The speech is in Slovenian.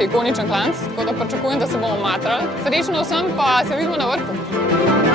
ikoničen klanc, tako da pričakujem, da se bomo matrali. Srečno vsem, pa se vidimo na vrhu.